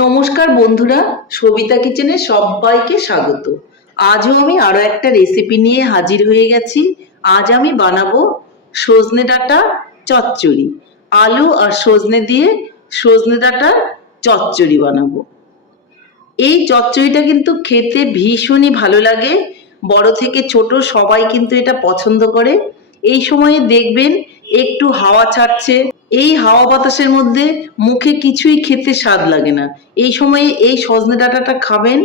নমস্কার বন্ধুরা, সবিতা কিচেনে সবাইকে স্বাগত। আজও আমি আরও একটা রেসিপি নিয়ে হাজির হয়ে গেছি। আজ আমি বানাবো সজনে ডাঁটা চচ্চড়ি। আলু আর সজনে দিয়ে সজনে ডাঁটার চচ্চড়ি বানাবো। এই চচ্চড়িটা কিন্তু খেতে ভীষণই ভালো লাগে। বড় থেকে ছোট সবাই কিন্তু এটা পছন্দ করে। এই সময়ে দেখবেন একটু হাওয়া ছাড়ছে এই হাওয়া বাতাসের মধ্যে মুখে কিছুই খেতে স্বাদ লাগে না। এই সময়ে এই সজনে ডাঁটাটা খাবেন,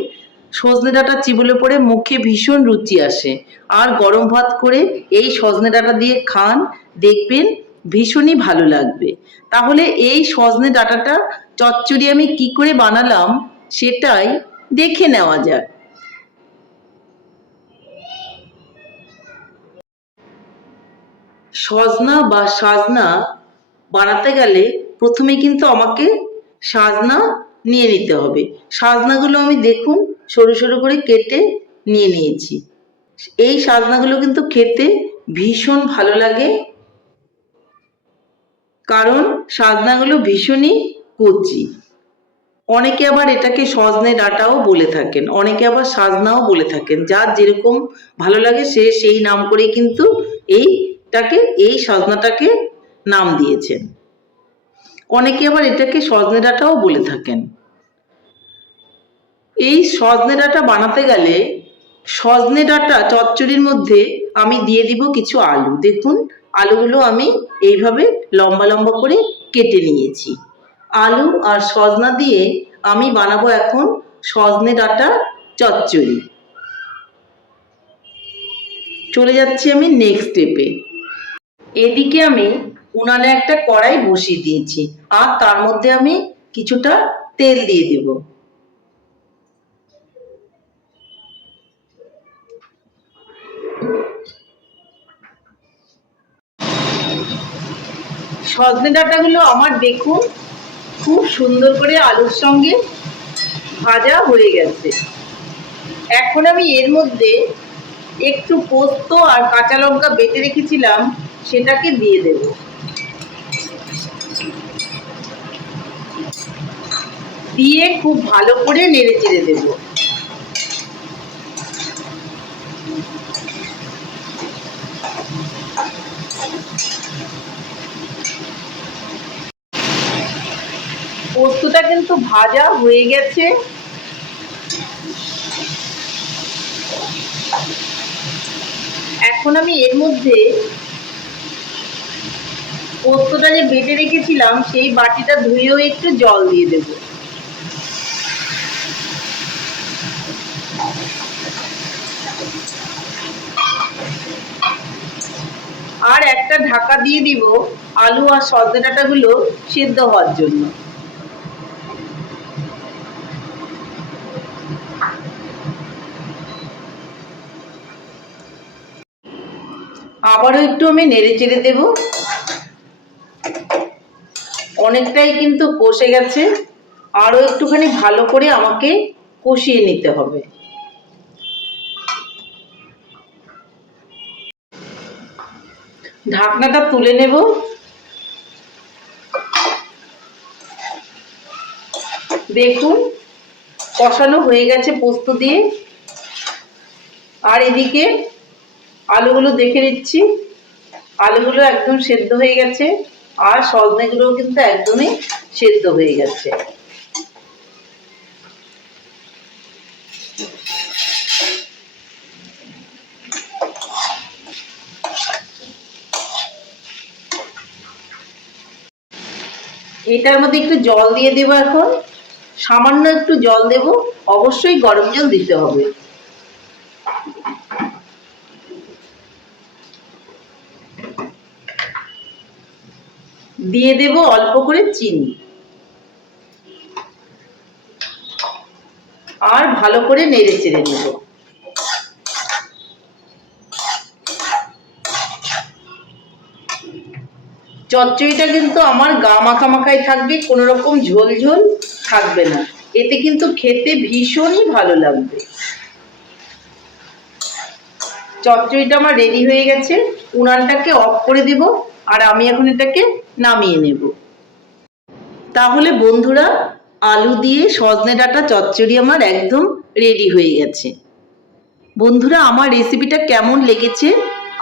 সজনে ডাঁটা চিবলে পড়ে মুখে ভীষণ রুচি আসে। আর গরম ভাত করে এই সজনে ডাঁটা দিয়ে খান, দেখবেন ভীষণই ভালো লাগবে। তাহলে এই সজনে ডাঁটাটা চচ্চড়ি আমি কি করে বানালাম সেটাই দেখে নেওয়া যাক। সজনা বা সাজনা বানাতে গেলে প্রথমে কিন্তু আমাকে সাজনা নিয়ে নিতে হবে। সাজনাগুলো আমি দেখুন সরু সরু করে কেটে নিয়ে নিয়েছি। এই সাজনাগুলো কিন্তু খেতে ভীষণ ভালো লাগে। কারণ সাজনাগুলো ভীষণই কচি। অনেকে আবার এটাকে সজনে ডাঁটাও বলে থাকেন, অনেকে আবার সাজনাও বলে থাকেন। যার যেরকম ভালো লাগে সে সেই নাম করে কিন্তু এইটাকে, এই সজনাটাকে নাম দিয়েছেন। অনেকে আবার এটাকে সজনে ডাঁটাও বলে থাকেন। এই সজনে ডাঁটা বানাতে গেলে সজনে ডাঁটা চচ্চড়ির মধ্যে আমি দিয়ে দিব কিছু আলু। দেখুন, আলুগুলো আমি এইভাবে লম্বা লম্বা করে কেটে নিয়েছি। আলু আর সজনা দিয়ে আমি বানাবো এখন সজনে ডাঁটা চচ্চড়ি। চলে যাচ্ছি আমি নেক্সট স্টেপে এদিকে আমি উনানে একটা কড়াই বসিয়ে দিয়েছি। আর তার মধ্যে আমি কিছুটা তেল দিয়ে দেব। সজনে ডাঁটাগুলো আমার দেখুন, খুব সুন্দর করে আলুর সঙ্গে ভাজা হয়ে গেছে। এখন আমি এর মধ্যে একটু পোস্ত আর কাঁচা লঙ্কা বেটে রেখেছিলাম, সেটাকে দিয়ে দেব। দিয়ে খুব ভালো করে নেড়ে চেড়ে দেব। পোস্তটা কিন্তু ভাজা হয়ে গেছে। এখন আমি এর মধ্যে পোস্তটা যে বেটে রেখেছিলাম, সেই বাটিটা ধুয়েও একটু জল দিয়ে দেব। আর একটা ঢাকা দিয়ে দিব আলু আর সজনে ডাঁটাগুলো সেদ্ধ হওয়ার জন্য। আবারও একটু আমি নেড়ে চেড়ে দেব। অনেকটাই কিন্তু কষে গেছে। আরও একটুখানি ভালো করে আমাকে কষিয়ে নিতে হবে। ঢাকনাটা তুলে নেব। দেখুন, কষানো হয়ে গেছে পোস্ত দিয়ে। আর এদিকে আলুগুলো দেখে নিচ্ছি। আলুগুলো একদম সেদ্ধ হয়ে গেছে, আর সজনেগুলোও কিন্তু একদমই সেদ্ধ হয়ে গেছে। এটার মধ্যে একটু জল দিয়ে দেবো এখন। সামান্য একটু জল দেব। অবশ্যই গরম জল দিতে হবে। দিয়ে দেব অল্প করে চিনি। আর ভালো করে নেড়ে চেড়ে নেব। চচ্চড়িটা কিন্তু আমার গা মাখা মাখাই থাকবে কোনো রকম ঝোল ঝোল থাকবে না। এতে কিন্তু খেতে ভীষণই ভালো লাগবে। চচ্চড়িটা আমার রেডি হয়ে গেছে। উনানটাকে অফ করে দেব, আর আমি এখন এটাকে নামিয়ে নেব। তাহলে বন্ধুরা, আলু দিয়ে সজনে ডাঁটা চচ্চড়ি আমার একদম রেডি হয়ে গেছে। বন্ধুরা, আমার রেসিপিটা কেমন লেগেছে?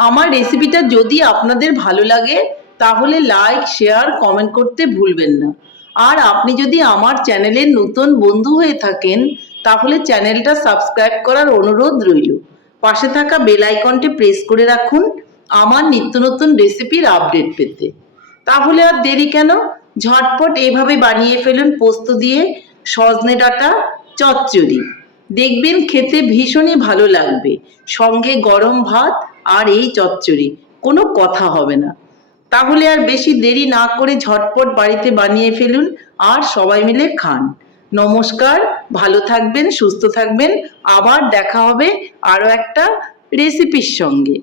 আমার রেসিপিটা যদি আপনাদের ভালো লাগে তাহলে লাইক শেয়ার কমেন্ট করতে ভুলবেন না। আর আপনি যদি আমার চ্যানেলের নতুন বন্ধু হয়ে থাকেন, তাহলে চ্যানেলটা সাবস্ক্রাইব করার অনুরোধ রইল। পাশে থাকা বেল আইকনটি প্রেস করে রাখুন, আমার নিত্য নতুন রেসিপির আপডেট পেতে। তাহলে আর দেরি কেন? ঝটপট এভাবে বানিয়ে ফেলুন পোস্ত দিয়ে, সজনে ডাঁটা, চচ্চড়ি। দেখবেন খেতে ভীষণই ভালো লাগবে। সঙ্গে গরম ভাত আর এই চচ্চড়ি, কোনো কথা হবে না। তাহলে আর বেশি দেরি না করে ঝটপট বাড়িতে বানিয়ে ফেলুন আর সবাই মিলে খান। নমস্কার, ভালো থাকবেন, সুস্থ থাকবেন। আবার দেখা হবে আরও একটা রেসিপির সঙ্গে।